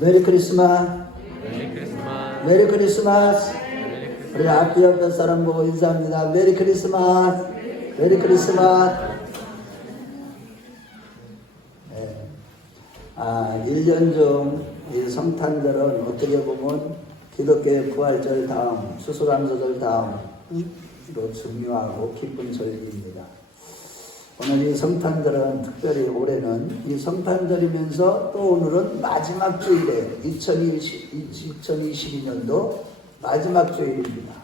메리 크리스마스. 메리 크리스마스. 메리 크리스마스. 메리 크리스마스. 우리 앞뒤 옆에 사람 보고 인사합니다. 메리 크리스마스. 메리 크리스마스. 네. 1년 중 이 성탄절은 어떻게 보면 기독교의 부활절 다음, 수수감사절 다음으로 중요하고 기쁜 절기입니다. 오늘 이 성탄절은 특별히 올해는 이 성탄절이면서 또 오늘은 마지막 주일에 2022년도 마지막 주일입니다.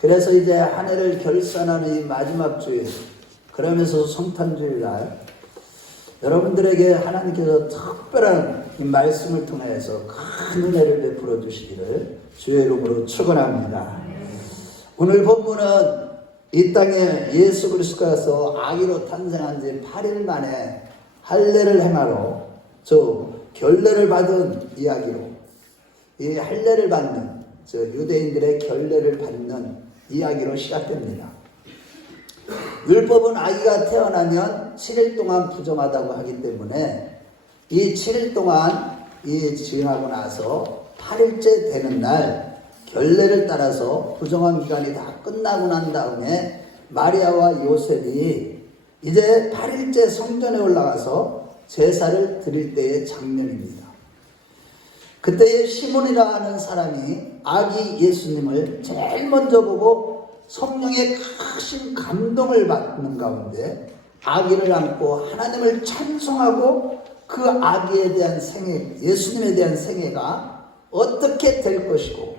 그래서 이제 한 해를 결산하는 이 마지막 주일, 그러면서 성탄주일 날 여러분들에게 하나님께서 특별한 이 말씀을 통해서 큰 은혜를 베풀어 주시기를 주의 이름으로 축원합니다. 오늘 본문은 이 땅에 예수 그리스도께서 아기로 탄생한 지 8일 만에 할례를 행하러 저 결례를 받은 이야기로, 이 할례를 받는 저 유대인들의 결례를 받는 이야기로 시작됩니다. 율법은 아기가 태어나면 7일 동안 부정하다고 하기 때문에 이 7일 동안 이 지나고 나서 8일째 되는 날 결례를 따라서 부정한 기간이 다 끝나고 난 다음에 마리아와 요셉이 이제 8일째 성전에 올라가서 제사를 드릴 때의 장면입니다. 그때에 시몬이라는 사람이 아기 예수님을 제일 먼저 보고 성령의 크신 감동을 받는 가운데 아기를 안고 하나님을 찬송하고 그 아기에 대한 생애, 예수님에 대한 생애가 어떻게 될 것이고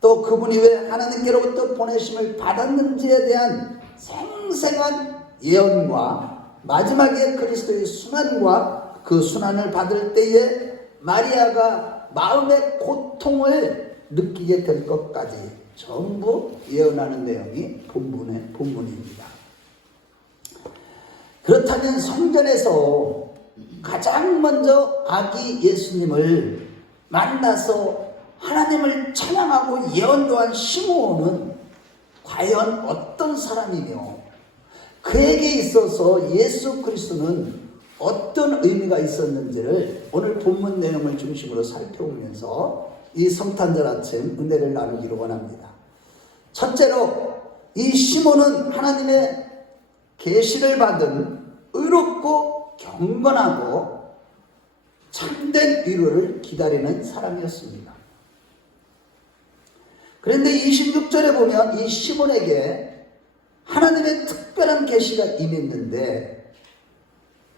또 그분이 왜 하나님께로부터 보내심을 받았는지에 대한 생생한 예언과 마지막에 그리스도의 순환과 그 순환을 받을 때에 마리아가 마음의 고통을 느끼게 될 것까지 전부 예언하는 내용이 본문입니다. 그렇다면 성전에서 가장 먼저 아기 예수님을 만나서 하나님을 찬양하고 예언도 한 시므온은 과연 어떤 사람이며 그에게 있어서 예수 그리스도는 어떤 의미가 있었는지를 오늘 본문 내용을 중심으로 살펴보면서 이 성탄절 아침 은혜를 나누기를 원합니다. 첫째로 이 시몬은 하나님의 계시를 받은 의롭고 경건하고 참된 위로를 기다리는 사람이었습니다. 그런데 26절에 보면 이 시몬에게 하나님의 특별한 계시가 임했는데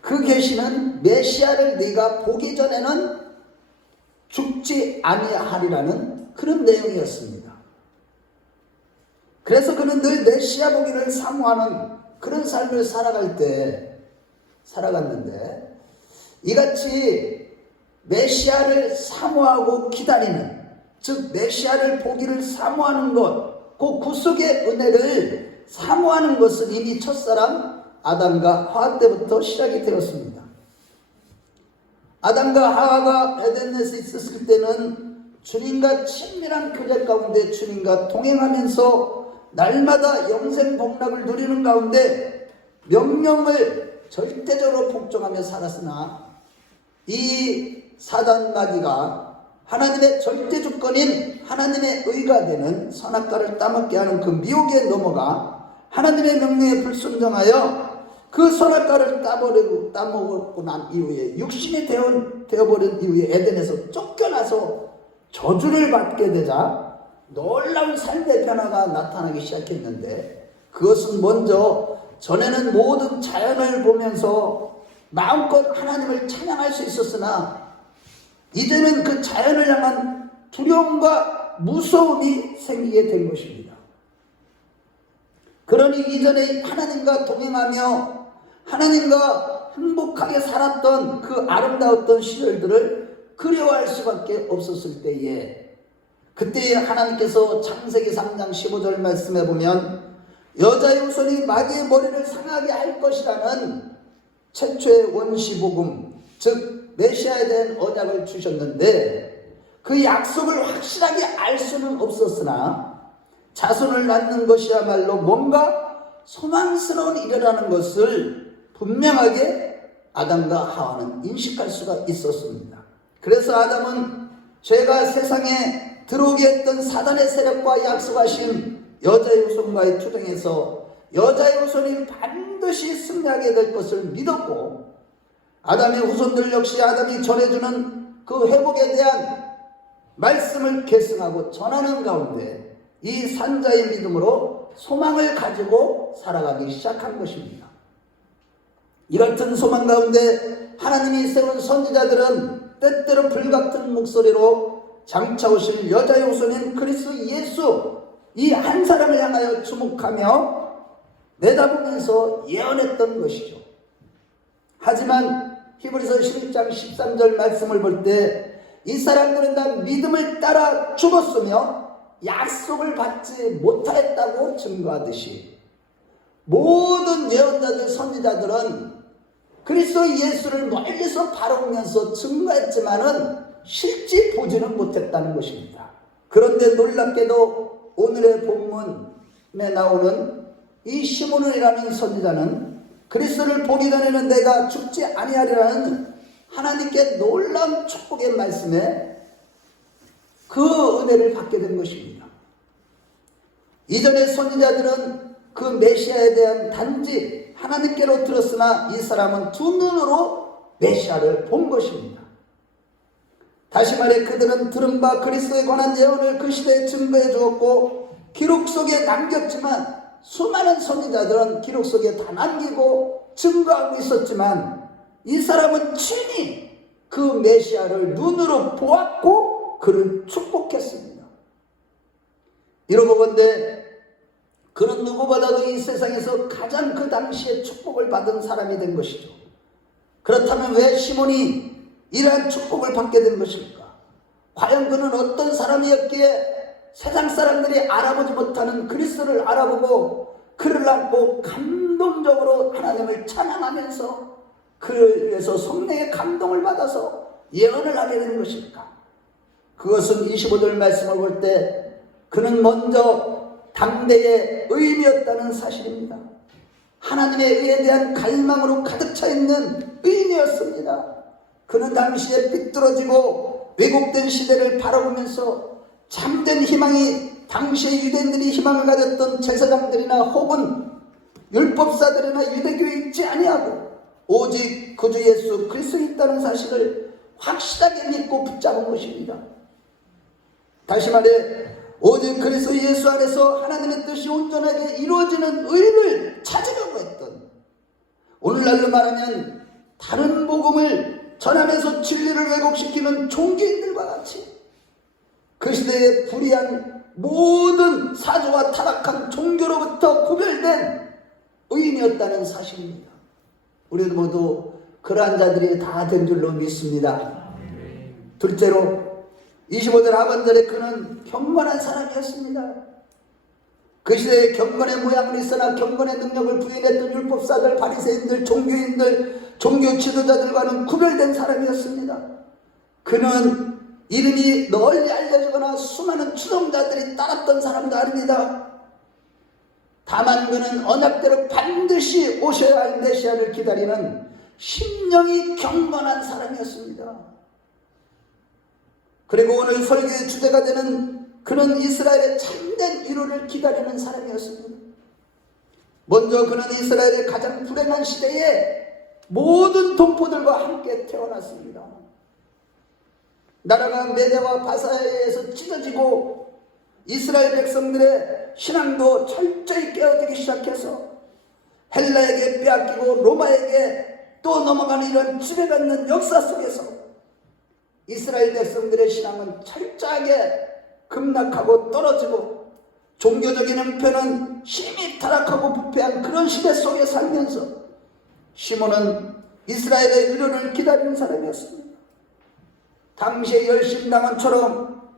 그 계시는 메시아를 네가 보기 전에는 죽지 아니하리라는 그런 내용이었습니다. 그래서 그는 늘 메시아 보기를 사모하는 그런 삶을 살아갔는데 이같이 메시아를 사모하고 기다리는, 즉 메시아를 보기를 사모하는 것, 그 속의 은혜를 사모하는 것은 이미 첫사람 아담과 하와 때부터 시작이 되었습니다. 아담과 하와가 에덴에서 있었을 때는 주님과 친밀한 교제 가운데 주님과 동행하면서 날마다 영생 복락을 누리는 가운데 명령을 절대적으로 복종하며 살았으나 이 사단 마귀가 하나님의 절대 주권인 하나님의 의가 되는 선악과를 따먹게 하는 그 미혹에 넘어가 하나님의 명령에 불순종하여 그 선악과를 따먹고 난 이후에 육신이 되어버린 이후에 에덴에서 쫓겨나서 저주를 받게 되자 놀라운 삶의 변화가 나타나기 시작했는데 그것은 먼저 전에는 모든 자연을 보면서 마음껏 하나님을 찬양할 수 있었으나 이제는 그 자연을 향한 두려움과 무서움이 생기게 된 것입니다. 그러니 이전에 하나님과 동행하며 하나님과 행복하게 살았던 그 아름다웠던 시절들을 그리워할 수밖에 없었을 때에 그때에 하나님께서 창세기 3장 15절 말씀에 보면 여자의 후손이 마귀의 머리를 상하게 할 것이라는 최초의 원시복음, 즉 메시아에 대한 언약을 주셨는데 그 약속을 확실하게 알 수는 없었으나 자손을 낳는 것이야말로 뭔가 소망스러운 일이라는 것을 분명하게 아담과 하와는 인식할 수가 있었습니다. 그래서 아담은 죄가 세상에 들어오게 했던 사단의 세력과 약속하신 여자의 후손과의 투쟁에서 여자의 후손이 반드시 승리하게 될 것을 믿었고, 아담의 후손들 역시 아담이 전해주는 그 회복에 대한 말씀을 계승하고 전하는 가운데 이 산자의 믿음으로 소망을 가지고 살아가기 시작한 것입니다. 이 같은 소망 가운데 하나님이 세운 선지자들은 때때로 불같은 목소리로 장차 오실 여자의 후손인 그리스도 예수, 이 한 사람을 향하여 주목하며 내다보면서 예언했던 것이죠. 하지만 히브리서 11장 13절 말씀을 볼 때 이 사람들은 다 믿음을 따라 죽었으며 약속을 받지 못하였다고 증거하듯이, 모든 예언자들 선지자들은 그리스도 예수를 멀리서 바라보면서 증거했지만은 실제 보지는 못했다는 것입니다. 그런데 놀랍게도 오늘의 본문에 나오는 이 시몬이라는 선지자는 그리스도를 보기 전에는 내가 죽지 아니하리라는 하나님께 놀라운 축복의 말씀에 그 은혜를 받게 된 것입니다. 이전의 선지자들은 그 메시아에 대한 단지 하나님께로 들었으나 이 사람은 두 눈으로 메시아를 본 것입니다. 다시 말해 그들은 들은 바 그리스도에 관한 예언을 그 시대에 증거해 주었고 기록 속에 남겼지만, 수많은 선지자들은 기록 속에 다 남기고 증거하고 있었지만 이 사람은 친히 그 메시아를 눈으로 보았고 그를 축복했습니다. 이러고 본데 그는 누구보다도 이 세상에서 가장 그 당시에 축복을 받은 사람이 된 것이죠. 그렇다면 왜 시몬이 이러한 축복을 받게 된 것일까? 과연 그는 어떤 사람이었기에 세상 사람들이 알아보지 못하는 그리스도를 알아보고 그를 안고 감동적으로 하나님을 찬양하면서 그에서 성령의 감동을 받아서 예언을 하게 된 것일까? 그것은 25절 말씀을 볼 때 그는 먼저 당대의 의인이었다는 사실입니다. 하나님의 의에 대한 갈망으로 가득 차 있는 의인이었습니다. 그는 당시에 삐뚤어지고 왜곡된 시대를 바라보면서 참된 희망이, 당시의 유대인들이 희망을 가졌던 제사장들이나 혹은 율법사들이나 유대교에 있지 아니하고 오직 구주 예수 그리스도에 있다는 사실을 확실하게 믿고 붙잡은 것입니다. 다시 말해 오직 그리스도 예수 안에서 하나님의 뜻이 온전하게 이루어지는 의를 찾으려고 했던, 오늘날로 말하면 다른 복음을 전하면서 진리를 왜곡시키는 종교인들과 같이 그 시대에 불의한 모든 사조와 타락한 종교로부터 구별된 의인이었다는 사실입니다. 우리도 모두 그러한 자들이 다 된 줄로 믿습니다. 둘째로 25절 하반절에 그는 경건한 사람이었습니다. 그 시대에 경건의 모양은 있으나 경건의 능력을 부인했던 율법사들, 바리새인들, 종교인들, 종교 지도자들과는 구별된 사람이었습니다. 그는 이름이 널리 알려지거나 수많은 추종자들이 따랐던 사람도 아닙니다. 다만 그는 언약대로 반드시 오셔야 할 메시아를 기다리는 심령이 경건한 사람이었습니다. 그리고 오늘 설교의 주제가 되는 그는 이스라엘의 참된 위로를 기다리는 사람이었습니다. 먼저 그는 이스라엘의 가장 불행한 시대에 모든 동포들과 함께 태어났습니다. 나라가 메대와 바사에 의해서 찢어지고 이스라엘 백성들의 신앙도 철저히 깨어지기 시작해서 헬라에게 빼앗기고 로마에게 또 넘어가는 이런 지배받는 역사 속에서 이스라엘 백성들의 신앙은 철저하게 급락하고 떨어지고 종교적인 형편은 심히 타락하고 부패한 그런 시대 속에 살면서 시몬은 이스라엘의 의로를 기다리는 사람이었습니다. 당시의 열심당원처럼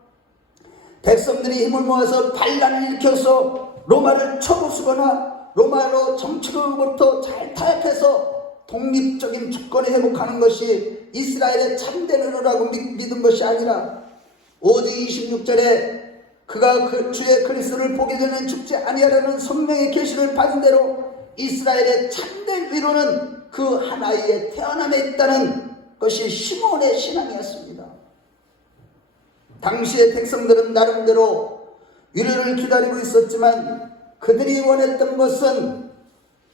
백성들이 힘을 모아서 반란을 일으켜서 로마를 쳐부수거나 로마로 정치로부터 잘 타협해서 독립적인 주권을 회복하는 것이 이스라엘의 참된 의로라고 믿은 것이 아니라 오직 26절에 그가 그 주의 그리스도를 보기 전에 죽지 아니하려는 성령의 계시를 받은 대로 이스라엘의 참된 의로는 그 한 아이의 태어남에 있다는 것이 시몬의 신앙이었습니다. 당시의 백성들은 나름대로 위로를 기다리고 있었지만 그들이 원했던 것은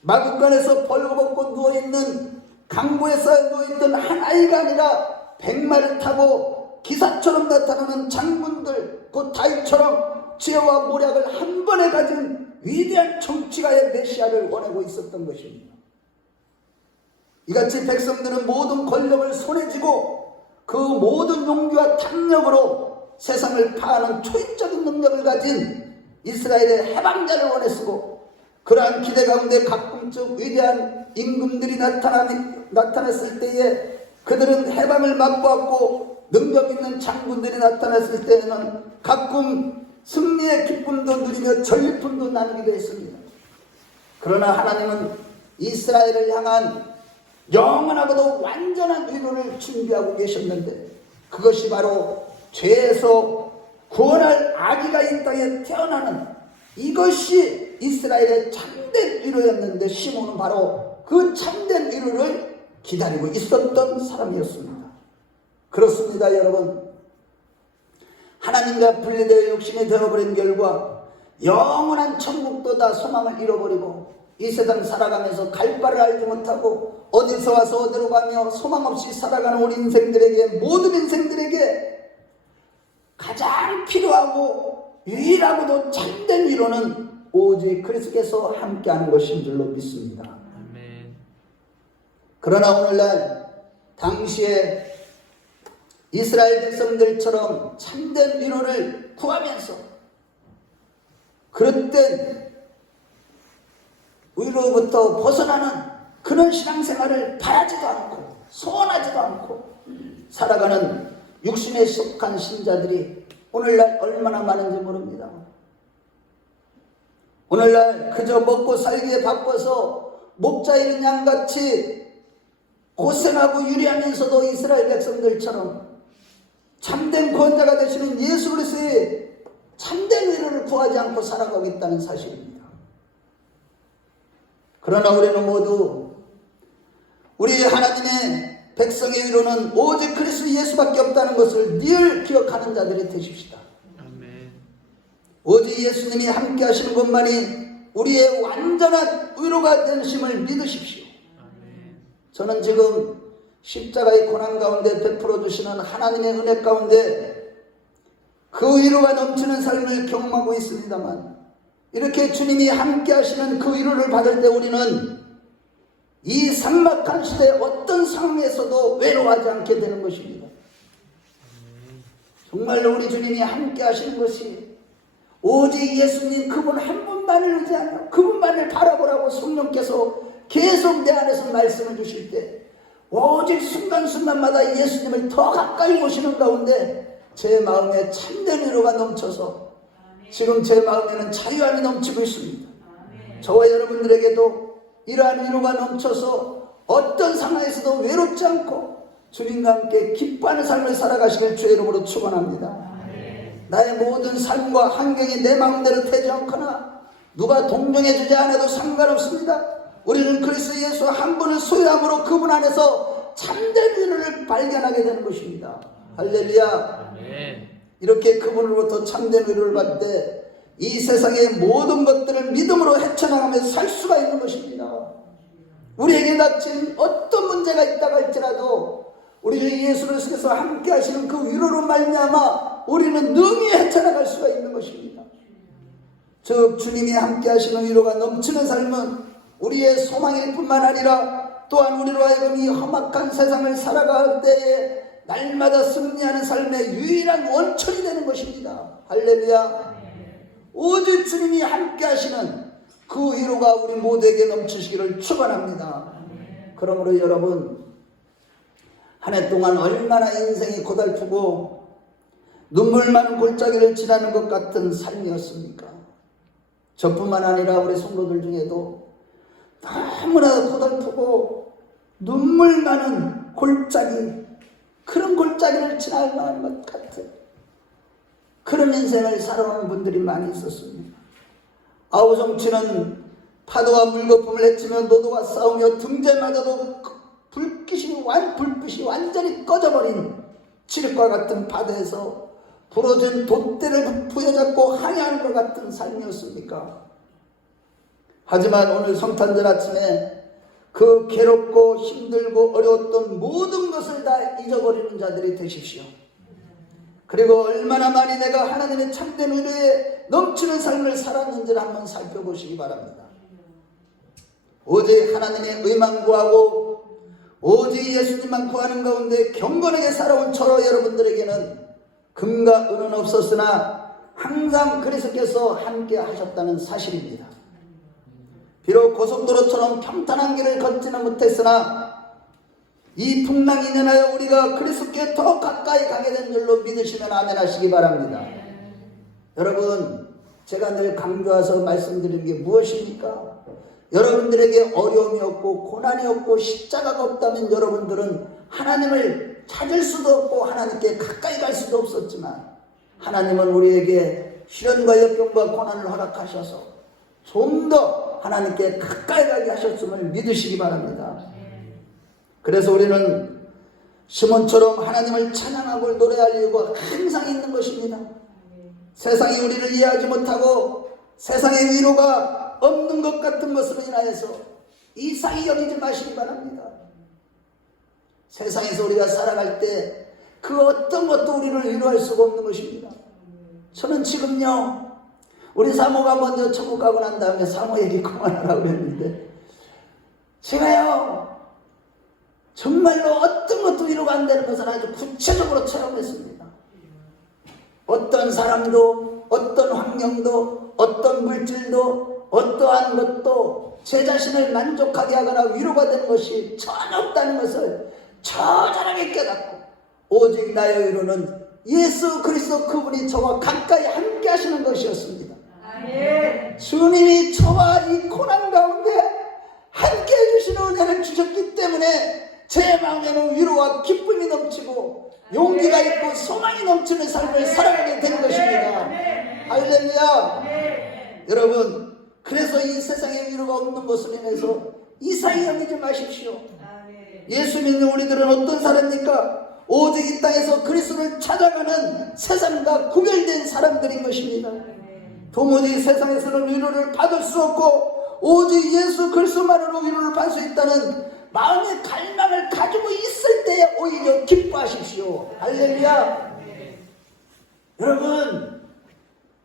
마구간에서 벌거벗고 누워있는 강보에서 누워있던 한 아이가 아니라 백마를 타고 기사처럼 나타나는 장군들, 곧 다윗처럼 지혜와 모략을 한 번에 가진 위대한 정치가의 메시아를 원하고 있었던 것입니다. 이같이 백성들은 모든 권력을 손에 쥐고 그 모든 용기와 탐력으로 세상을 파하는 초인적인 능력을 가진 이스라엘의 해방자를 원했고, 그러한 기대 가운데 가끔씩 위대한 임금들이 나타났을 때에 그들은 해방을 맛보았고, 능력 있는 장군들이 나타났을 때에는 가끔 승리의 기쁨도 누리며 전리품도 나누기도 했습니다. 그러나 하나님은 이스라엘을 향한 영원하고도 완전한 위로를 준비하고 계셨는데, 그것이 바로 죄에서 구원할 아기가 이 땅에 태어나는, 이것이 이스라엘의 참된 위로였는데 시몬은 바로 그 참된 위로를 기다리고 있었던 사람이었습니다. 그렇습니다, 여러분. 하나님과 분리되어 욕심이 되어버린 결과 영원한 천국도 다 소망을 잃어버리고 이 세상 살아가면서 갈 바를 알지 못하고 어디서 와서 어디로 가며 소망 없이 살아가는 우리 인생들에게, 모든 인생들에게 가장 필요하고 유일하고도 참된 위로는 오직 그리스도께서 함께하는 것인 줄로 믿습니다. 아멘. 그러나 오늘날 당시에 이스라엘 백성들처럼 참된 위로를 구하면서 그릇된 위로부터 벗어나는 그런 신앙생활을 바라지도 않고 소원하지도 않고 살아가는 육신에 속한 신자들이 오늘날 얼마나 많은지 모릅니다. 오늘날 그저 먹고 살기에 바빠서 목자 잃은 양같이 고생하고 유리하면서도 이스라엘 백성들처럼 참된 구원자가 되시는 예수 그리스도의 참된 위로를 구하지 않고 살아가고 있다는 사실입니다. 그러나 우리는 모두 우리 하나님의 백성의 위로는 오직 그리스도 예수밖에 없다는 것을 늘 기억하는 자들이 되십시다. 아멘. 오직 예수님이 함께 하시는 것만이 우리의 완전한 위로가 되심을 믿으십시오. 아멘. 저는 지금 십자가의 고난 가운데 베풀어 주시는 하나님의 은혜 가운데 그 위로가 넘치는 삶을 경험하고 있습니다만, 이렇게 주님이 함께 하시는 그 위로를 받을 때 우리는 이 삭막한 시대 어떤 상황에서도 외로워하지 않게 되는 것입니다. 정말로 우리 주님이 함께 하시는 것이 오직 예수님 그분 한 분만을 의지하며 그분만을 바라보라고 성령께서 계속 내 안에서 말씀을 주실 때 오직 순간순간마다 예수님을 더 가까이 보시는 가운데 제 마음에 참된 위로가 넘쳐서 지금 제 마음에는 자유함이 넘치고 있습니다. 저와 여러분들에게도 이러한 위로가 넘쳐서 어떤 상황에서도 외롭지 않고 주님과 함께 기뻐하는 삶을 살아가시길 주의 이름으로 축원합니다. 나의 모든 삶과 환경이 내 마음대로 되지 않거나 누가 동정해 주지 않아도 상관없습니다. 우리는 그리스도 예수 한 분을 소유함으로 그분 안에서 참된 위로를 발견하게 되는 것입니다. 할렐루야. 아멘. 이렇게 그분으로부터 참된 위로를 받을 때 이 세상의 모든 것들을 믿음으로 헤쳐나가면서 살 수가 있는 것입니다. 우리에게 닥친 어떤 문제가 있다고 할지라도 우리 주 예수 그리스도께서 함께 하시는 그 위로로 말미암아 우리는 능히 헤쳐나갈 수가 있는 것입니다. 즉 주님이 함께 하시는 위로가 넘치는 삶은 우리의 소망일 뿐만 아니라 또한 우리로 하여금 이 험악한 세상을 살아갈 때에 날마다 승리하는 삶의 유일한 원천이 되는 것입니다. 할렐루야. 오직 주님이 함께 하시는 그 위로가 우리 모두에게 넘치시기를 축원합니다. 그러므로 여러분, 한 해 동안 얼마나 인생이 고달프고 눈물 많은 골짜기를 지나는 것 같은 삶이었습니까? 저뿐만 아니라 우리 성도들 중에도 너무나 고달프고 눈물 많은 골짜기, 그런 골짜기를 지나가는 것 같은 그런 인생을 살아오는 분들이 많이 있었습니다. 아우성치는 파도와 물거품을 헤치며 노도와 싸우며 등재마다도 불빛이 완전히 꺼져버린 칠흑과 같은 바다에서 부러진 돛대를 부여잡고 항해하는 것 같은 삶이었습니까? 하지만 오늘 성탄절 아침에 그 괴롭고 힘들고 어려웠던 모든 것을 다 잊어버리는 자들이 되십시오. 그리고 얼마나 많이 내가 하나님의 참된 의뢰에 넘치는 삶을 살았는지를 한번 살펴보시기 바랍니다. 오직 하나님의 의만 구하고 오직 예수님만 구하는 가운데 경건하게 살아온 저 여러분들에게는 금과 은은 없었으나 항상 그리스도께서 함께 하셨다는 사실입니다. 비록 고속도로처럼 평탄한 길을 걷지는 못했으나 이 풍랑이 인하여 우리가 그리스도께 더 가까이 가게 된 줄로 믿으시면 아멘 하시기 바랍니다. 여러분, 제가 늘 강조해서 말씀드리는 게 무엇입니까? 여러분들에게 어려움이 없고 고난이 없고 십자가가 없다면 여러분들은 하나님을 찾을 수도 없고 하나님께 가까이 갈 수도 없었지만 하나님은 우리에게 시련과 역경과 고난을 허락하셔서 좀 더 하나님께 가까이 가게 하셨음을 믿으시기 바랍니다. 그래서 우리는 시몬처럼 하나님을 찬양하고 노래할 이유가 항상 있는 것입니다. 세상이 우리를 이해하지 못하고 세상의 위로가 없는 것 같은 것으로 인하여서 이상히 여기지 마시기 바랍니다. 세상에서 우리가 살아갈 때 그 어떤 것도 우리를 위로할 수가 없는 것입니다. 저는 지금요, 우리 사모가 먼저 천국 가고 난 다음에 사모 얘기 그만하라고 했는데 제가요 정말로 어떤 것도 위로가 안 되는 것을 아주 구체적으로 체험했습니다. 어떤 사람도 어떤 환경도 어떤 물질도 어떠한 것도 제 자신을 만족하게 하거나 위로가 되는 것이 전혀 없다는 것을 처절하게 깨닫고 오직 나의 위로는 예수 그리스도 그분이 저와 가까이 함께 하시는 것이었습니다. 아멘. 주님이 저와 이 고난 가운데 함께 해주시는 은혜를 주셨기 때문에 제 마음에는 위로와 기쁨이 넘치고 용기가 있고 소망이 넘치는 삶을 살아가게 되는 것입니다. 할렐루야. 여러분, 그래서 이 세상에 위로가 없는 것으로 인해서 이상히 여기지 마십시오. 예수 믿는 우리들은 어떤 사람입니까? 오직 이 땅에서 그리스도를 찾아가는 세상과 구별된 사람들인 것입니다. 도무지 세상에서는 위로를 받을 수 없고 오직 예수 그리스도만으로 위로를 받을 수 있다는 마음의 갈망을 가지고 있을 때에 오히려 기뻐하십시오. 할렐루야. 여러분,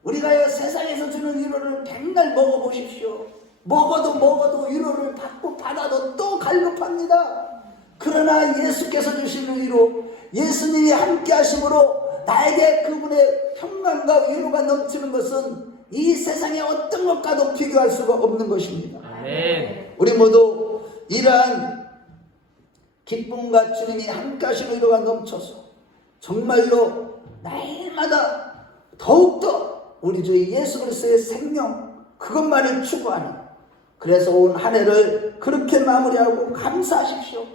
우리가 세상에서 주는 위로를 백날 먹어보십시오. 먹어도 위로를 받고 받아도 또 갈급합니다. 그러나 예수께서 주시는 위로, 예수님이 함께 하심으로 나에게 그분의 평강과 위로가 넘치는 것은 이 세상의 어떤 것과도 비교할 수가 없는 것입니다. 아멘. 우리 모두 이러한 기쁨과 주님이 함께 하시는 위로가 넘쳐서 정말로 날마다 더욱더 우리 주 예수 그리스도의 생명 그것만을 추구하는, 그래서 온 한 해를 그렇게 마무리하고 감사하십시오.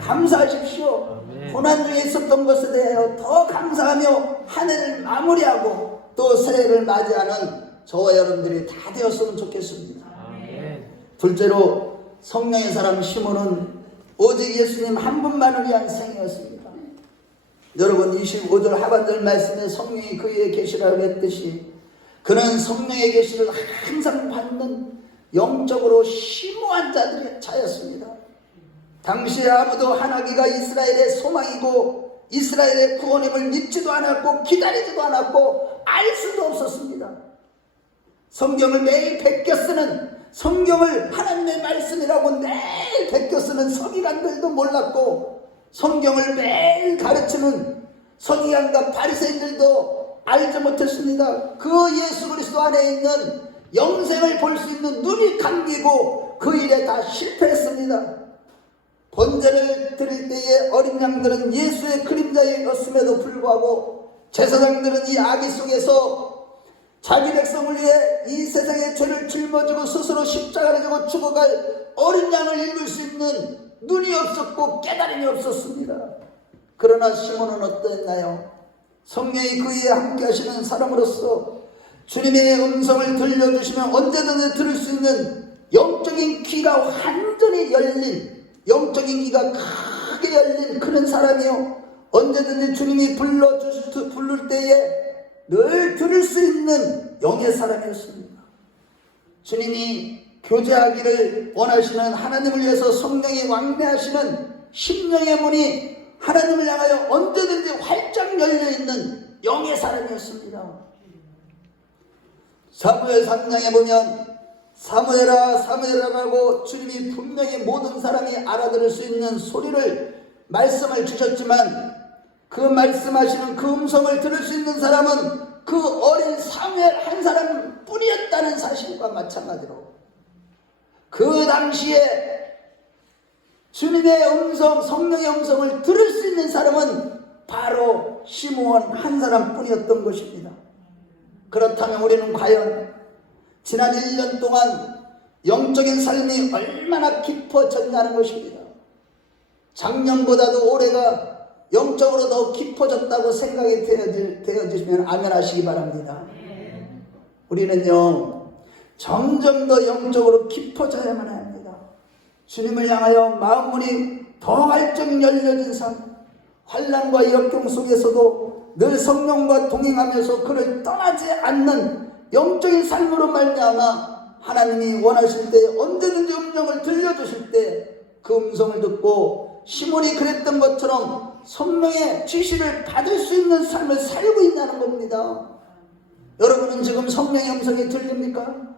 감사하십시오. 고난 중에 있었던 것에 대하여 더 감사하며 한 해를 마무리하고 또 새해를 맞이하는 저와 여러분들이 다 되었으면 좋겠습니다. 아멘. 둘째로 성령의 사람 시몬은 오직 예수님 한 분만을 위한 생이었습니다. 여러분, 25절 하반절 말씀에 성령이 그에게 계시라고 했듯이 그는 성령의 계시를 항상 받는 영적으로 심오한 자들의 자였습니다. 당시에 아무도 하나님가 이스라엘의 소망이고 이스라엘의 구원임을 믿지도 않았고 기다리지도 않았고 알 수도 없었습니다. 성경을 매일 베껴 쓰는, 성경을 하나님의 말씀이라고 매일 베껴 쓰는 서기관들도 몰랐고 성경을 매일 가르치는 서기관과 바리새인들도 알지 못했습니다. 그 예수 그리스도 안에 있는 영생을 볼 수 있는 눈이 감기고 그 일에 다 실패했습니다. 번제를 드릴 때에 어린 양들은 예수의 그림자였음에도 불구하고 제사장들은 이 악의 속에서 자기 백성을 위해 이 세상의 죄를 짊어지고 스스로 십자가를 지고 죽어갈 어린 양을 읽을 수 있는 눈이 없었고 깨달음이 없었습니다. 그러나 시몬은 어떠했나요? 성령이 그에 함께 하시는 사람으로서 주님의 음성을 들려주시면 언제든지 들을 수 있는 영적인 귀가 완전히 열린, 영적인 귀가 크게 열린 그런 사람이요, 언제든지 주님이 부를 때에 늘 들을 수 있는 영의 사람이었습니다. 주님이 교제하기를 원하시는, 하나님을 위해서 성령이 왕래하시는 심령의 문이 하나님을 향하여 언제든지 활짝 열려있는 영의 사람이었습니다. 사무엘 3장에 보면 사무엘아 사무엘아 하고 주님이 분명히 모든 사람이 알아들을 수 있는 소리를 말씀을 주셨지만, 그 말씀하시는 그 음성을 들을 수 있는 사람은 그 어린 사무엘 한 사람뿐이었다는 사실과 마찬가지로, 그 당시에 주님의 음성, 성령의 음성을 들을 수 있는 사람은 바로 시므온 한 사람뿐이었던 것입니다. 그렇다면 우리는 과연 지난 1년 동안 영적인 삶이 얼마나 깊어졌냐는 것입니다. 작년보다도 올해가 영적으로 더 깊어졌다고 생각이 되어지시면 아멘 하시기 바랍니다. 우리는요, 점점 더 영적으로 깊어져야만 합니다. 주님을 향하여 마음문이 더 활짝 열려진 삶, 환난과 역경 속에서도 늘 성령과 동행하면서 그를 떠나지 않는 영적인 삶으로 말미암아 하나님이 원하실 때 언제든지 음성을 들려주실 때 그 음성을 듣고 시몬이 그랬던 것처럼 성령의 지시를 받을 수 있는 삶을 살고 있냐는 겁니다. 여러분은 지금 성령의 음성이 들립니까?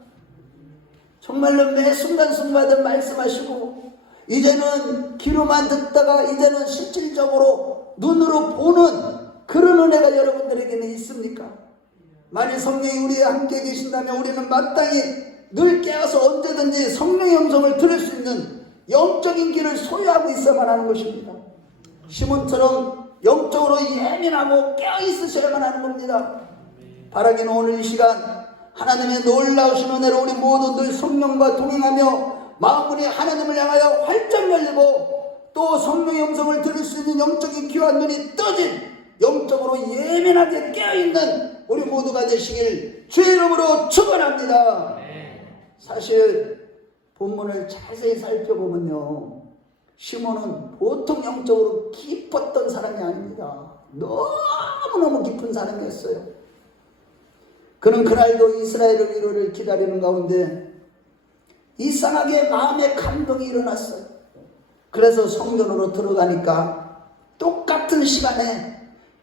정말로 매 순간순간 말씀하시고, 이제는 귀로만 듣다가 이제는 실질적으로 눈으로 보는 그런 은혜가 여러분들에게는 있습니까? 만일 성령이 우리에 함께 계신다면 우리는 마땅히 늘 깨어서 언제든지 성령의 음성을 들을 수 있는 영적인 길을 소유하고 있어야만 하는 것입니다. 시몬처럼 영적으로 예민하고 깨어있으셔야만 하는 겁니다. 바라기는 오늘 이 시간 하나님의 놀라우신 은혜로 우리 모두 늘 성령과 동행하며 마음문이 하나님을 향하여 활짝 열리고, 또 성령의 음성을 들을 수 있는 영적인 귀와 눈이 떠진, 영적으로 예민하게 깨어있는 우리 모두가 되시길 주의 이름으로 축원합니다. 사실 본문을 자세히 살펴보면요, 시몬은 보통 영적으로 깊었던 사람이 아닙니다. 너무너무 깊은 사람이었어요. 그는 그날도 이스라엘의 위로를 기다리는 가운데 이상하게 마음의 감동이 일어났어요. 그래서 성전으로 들어가니까 똑같은 시간에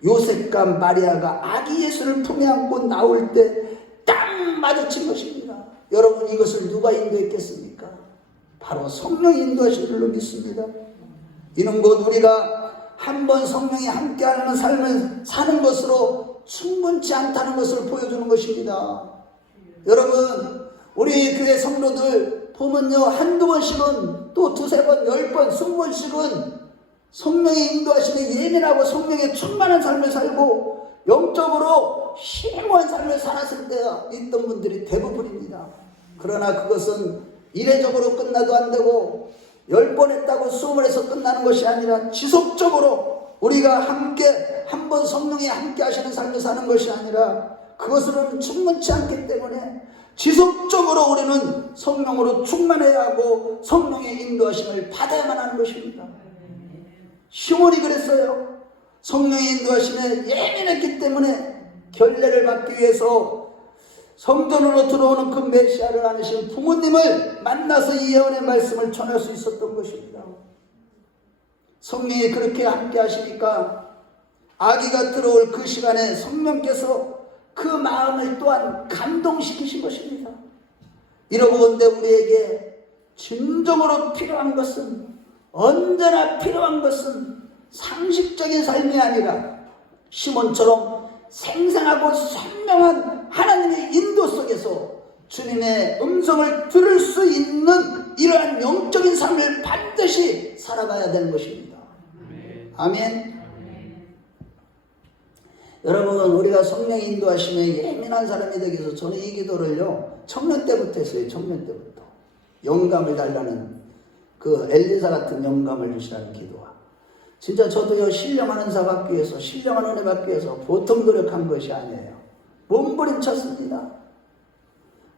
요셉과 마리아가 아기 예수를 품에 안고 나올 때 딱 마주친 것입니다. 여러분, 이것을 누가 인도했겠습니까? 바로 성령이 인도하신 줄로 믿습니다. 이는 곧 우리가 한번 성령이 함께하는 삶을 사는 것으로 충분치 않다는 것을 보여주는 것입니다. 여러분, 우리 교회 성도들 보면요, 한두 번씩은, 또 두세 번, 10번, 20번씩은 성령이 인도하시는 예민하고 성령에 충만한 삶을 살고 영적으로 심오한 삶을 살았을 때가 있던 분들이 대부분입니다. 그러나 그것은 이례적으로 끝나도 안 되고 10번 했다고 20번 해서 끝나는 것이 아니라 지속적으로 우리가 함께 한번 성령이 함께 하시는 삶을 사는 것이 아니라 그것으로는 충분치 않기 때문에 지속적으로 우리는 성령으로 충만해야 하고 성령의 인도하심을 받아야만 하는 것입니다. 시몬이 그랬어요. 성령의 인도하심에 예민했기 때문에 결례를 받기 위해서 성전으로 들어오는 그 메시아를 안으신 부모님을 만나서 이 예언의 말씀을 전할 수 있었던 것입니다. 성령이 그렇게 함께 하시니까 아기가 들어올 그 시간에 성령께서 그 마음을 또한 감동시키신 것입니다. 이러고온데 우리에게 진정으로 필요한 것은, 언제나 필요한 것은 상식적인 삶이 아니라 시몬처럼 생생하고 선명한 하나님의 인도 속에서 주님의 음성을 들을 수 있는 이러한 영적인 삶을 반드시 살아가야 되는 것입니다. 아멘. 여러분, 우리가 성령의 인도하심에 예민한 사람이 되기 위해서 저는 이 기도를요, 청년 때부터 했어요. 청년 때부터. 영감을 달라는, 그 엘리사 같은 영감을 주시라는 기도와, 진짜 저도요, 신령한 은사 받기 위해서, 신령한 은혜 받기 위해서 보통 노력한 것이 아니에요. 몸부림쳤습니다.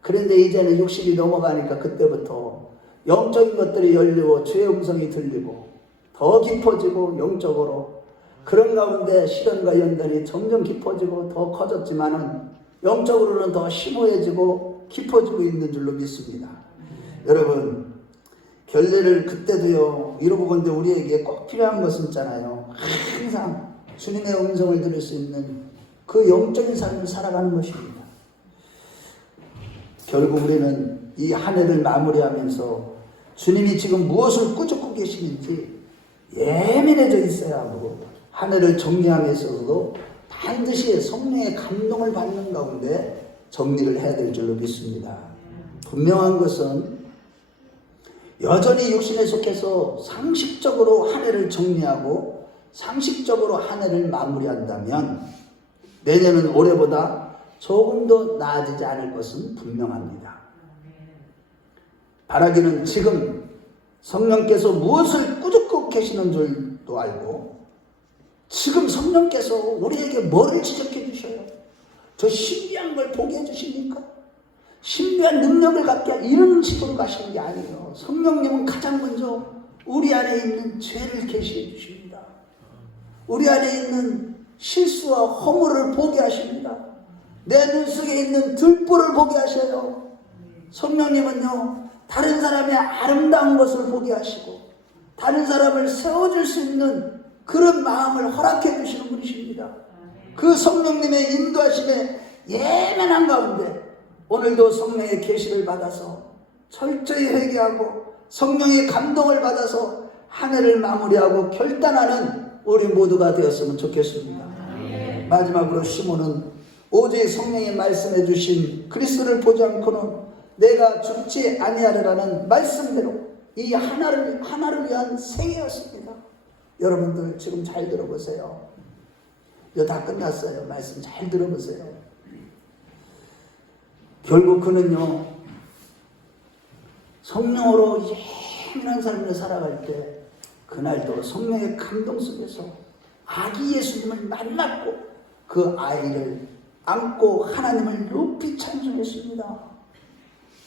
그런데 이제는 60이 넘어가니까 그때부터 영적인 것들이 열리고 주의 음성이 들리고 더 깊어지고 영적으로 그런 가운데 시련과 연단이 점점 깊어지고 더 커졌지만은 영적으로는 더 심오해지고 깊어지고 있는 줄로 믿습니다. 여러분, 결례를 그때도요 이루보건대 우리에게 꼭 필요한 것은 있잖아요. 항상 주님의 음성을 들을 수 있는 그 영적인 삶을 살아가는 것입니다. 결국 우리는 이 한 해를 마무리하면서 주님이 지금 무엇을 꾸짖고 계시는지 예민해져 있어야 하고, 한 해를 정리하면서도 반드시 성령의 감동을 받는 가운데 정리를 해야 될 줄로 믿습니다. 분명한 것은 여전히 육신에 속해서 상식적으로 한 해를 정리하고 상식적으로 한 해를 마무리한다면 내년은 올해보다 조금 더 나아지지 않을 것은 분명합니다. 바라기는 지금 성령께서 무엇을 꾸짖고 계시는 줄도 알고, 지금 성령께서 우리에게 뭐를 지적해 주셔요? 저 신비한 걸 보게 해주십니까? 신비한 능력을 갖게 이런 식으로 가시는 게 아니에요. 성령님은 가장 먼저 우리 안에 있는 죄를 계시해 주십니다. 우리 안에 있는 실수와 허물을 보게 하십니다. 내 눈 속에 있는 들보를 보게 하셔요. 성령님은요, 다른 사람의 아름다운 것을 보게 하시고 다른 사람을 세워줄 수 있는 그런 마음을 허락해 주시는 분이십니다. 그 성령님의 인도하심에 예민한 가운데 오늘도 성령의 계시를 받아서 철저히 회개하고 성령의 감동을 받아서 한 해를 마무리하고 결단하는 우리 모두가 되었으면 좋겠습니다. 마지막으로 시몬은 오직 성령이 말씀해 주신 그리스도를 보지 않고는 내가 죽지 아니하리라는 말씀대로 이 하나를 위한 생애였습니다. 여러분들 지금 잘 들어보세요. 이거 다 끝났어요. 말씀 잘 들어보세요. 결국 그는요, 성령으로 예민한 삶을 살아갈 때 그날도 성령의 감동 속에서 아기 예수님을 만났고 그 아이를 안고 하나님을 높이 찬송했습니다.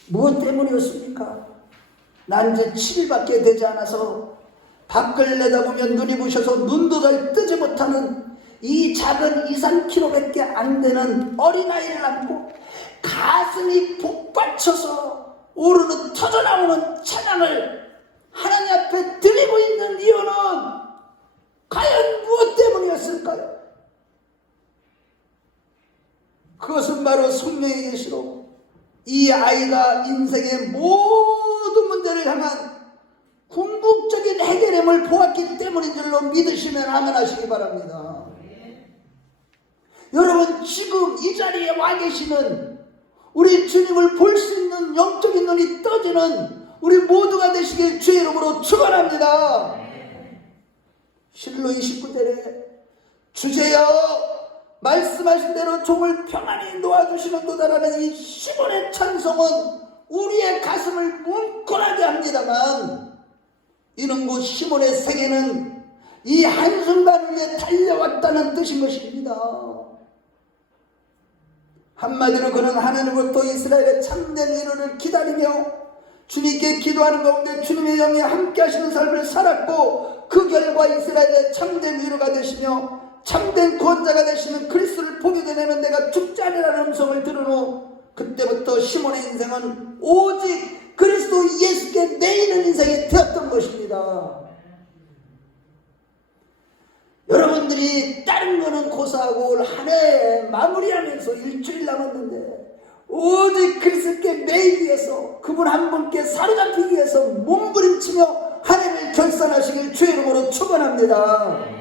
무엇 때문이었습니까? 난지 7일밖에 되지 않아서 밖을 내다보면 눈이 부셔서 눈도 잘 뜨지 못하는 이 작은 2-3kg밖에 안 되는 어린아이를 안고 가슴이 복받쳐서 오르는 터져나오는 찬양을 하나님 앞에 드리고 있는 이유는 과연 무엇 때문이었을까요? 그것은 바로 성령의 계시로 이 아이가 인생의 모든 문제를 향한 궁극적인 해결임을 보았기 때문인 줄로 믿으시면 아멘 하시기 바랍니다. 여러분, 지금 이 자리에 와 계시는 우리 주님을 볼 수 있는 영적인 눈이 떠지는 우리 모두가 되시길 주의 이름으로 축원합니다. 실로 29절에 주제여 말씀하신 대로 종을 평안히 놓아주시는 도다라는 이 시몬의 찬송은 우리의 가슴을 뭉클하게 합니다만, 이는 곧 시몬의 생애는 이 한순간을 위해 달려왔다는 뜻인 것입니다. 한마디로 그는 하나님으로부터 이스라엘의 참된 위로를 기다리며 주님께 기도하는 가운데 주님의 영이 함께 하시는 삶을 살았고, 그 결과 이스라엘의 참된 위로가 되시며 참된 구원자가 되시는 그리스도를 보게 되면 내가 죽지 아니라는 음성을 들은 후 그때부터 시몬의 인생은 오직 그리스도 예수께 매이는 인생이 되었던 것입니다. 여러분들이 다른 거는 고사하고 올 한 해 마무리하면서 일주일 남았는데 오직 그리스도께 매이기 위해서 그분 한 분께 사로잡히기 위해서 몸부림치며 한 해를 결산하시길 주의 이름으로 축원합니다.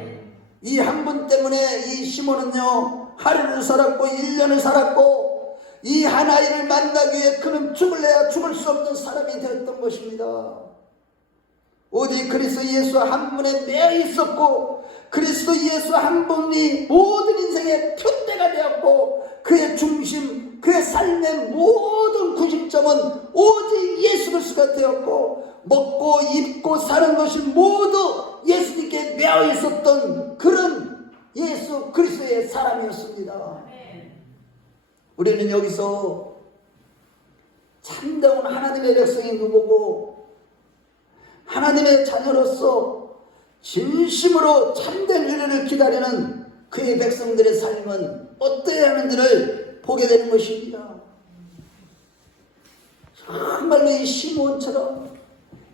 이 한 분 때문에 이 시몬은요, 하루를 살았고 1년을 살았고 이 한 아이를 만나기 위해 그는 죽을래야 죽을 수 없는 사람이 되었던 것입니다. 오직 그리스도 예수 한 분에 매여 있었고 그리스도 예수 한 분이 모든 인생의 표대가 되었고 그의 중심, 그의 삶의 모든 구심점은 오직 예수 그리스도가 되었고 먹고 입고 사는 것이 모두 예수님께 매여 있었던 그런 예수 그리스도의 사람이었습니다. 우리는 여기서 참다운 하나님의 백성이 누구고 하나님의 자녀로서 진심으로 참된 은혜를 기다리는 그의 백성들의 삶은 어떠해야 하는지를 보게 되는 것입니다. 정말로 이 시므온처럼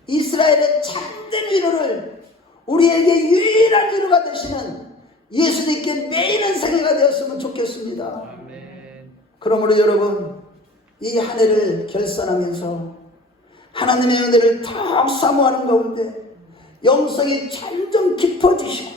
이스라엘의 참된 위로를 우리에게 유일한 위로가 되시는 예수님께 매이는 생애가 되었으면 좋겠습니다. 아멘. 그러므로 여러분, 이 한 해를 결산하면서 하나님의 은혜를 더욱 사모하는 가운데 영성이 점점 깊어지시고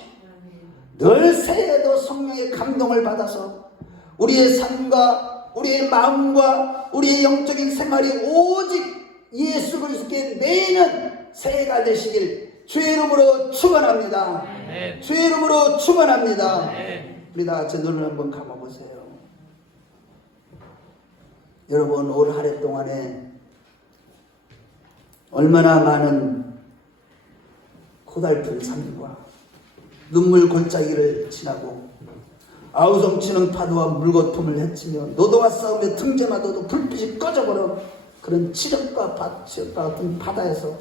늘 새해에도 성령의 감동을 받아서 우리의 삶과 우리의 마음과 우리의 영적인 생활이 오직 예수 그리스도께 매이는 새해가 되시길 주의 이름으로 축원합니다. 아멘. 주의 이름으로 축원합니다. 아멘. 우리 다 같이 눈을 한번 감아보세요. 여러분, 올 한 해 동안에 얼마나 많은 고달픈 삶과 눈물 골짜기를 지나고 아우성치는 파도와 물거품을 헤치며 노도와 싸움에 틈새마다도 불빛이 꺼져버려 그런 치력과 같은 바다에서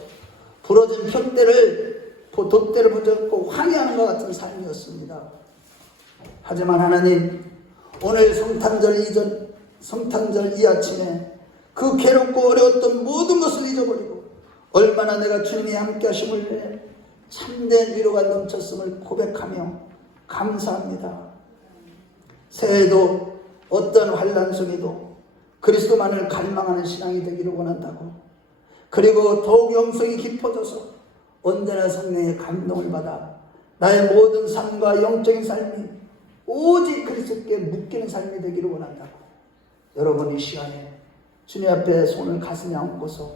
부러진 돛대를 붙잡고 항해하는 것 같은 삶이었습니다. 하지만 하나님, 오늘 성탄절 이 아침에 그 괴롭고 어려웠던 모든 것을 잊어버리고 얼마나 내가 주님이 함께 하심을 위해 참된 위로가 넘쳤음을 고백하며 감사합니다. 새해에도 어떤 환난 속에도 그리스도만을 갈망하는 신앙이 되기를 원한다고, 그리고 더욱 영성이 깊어져서 언제나 성령의 감동을 받아 나의 모든 삶과 영적인 삶이 오직 그리스도께 묶이는 삶이 되기를 원한다고, 여러분 이 시간에 주님 앞에 손을 가슴에 얹고서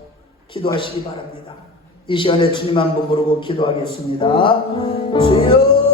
기도하시기 바랍니다. 이 시간에 주님 한번 부르고 기도하겠습니다. 주여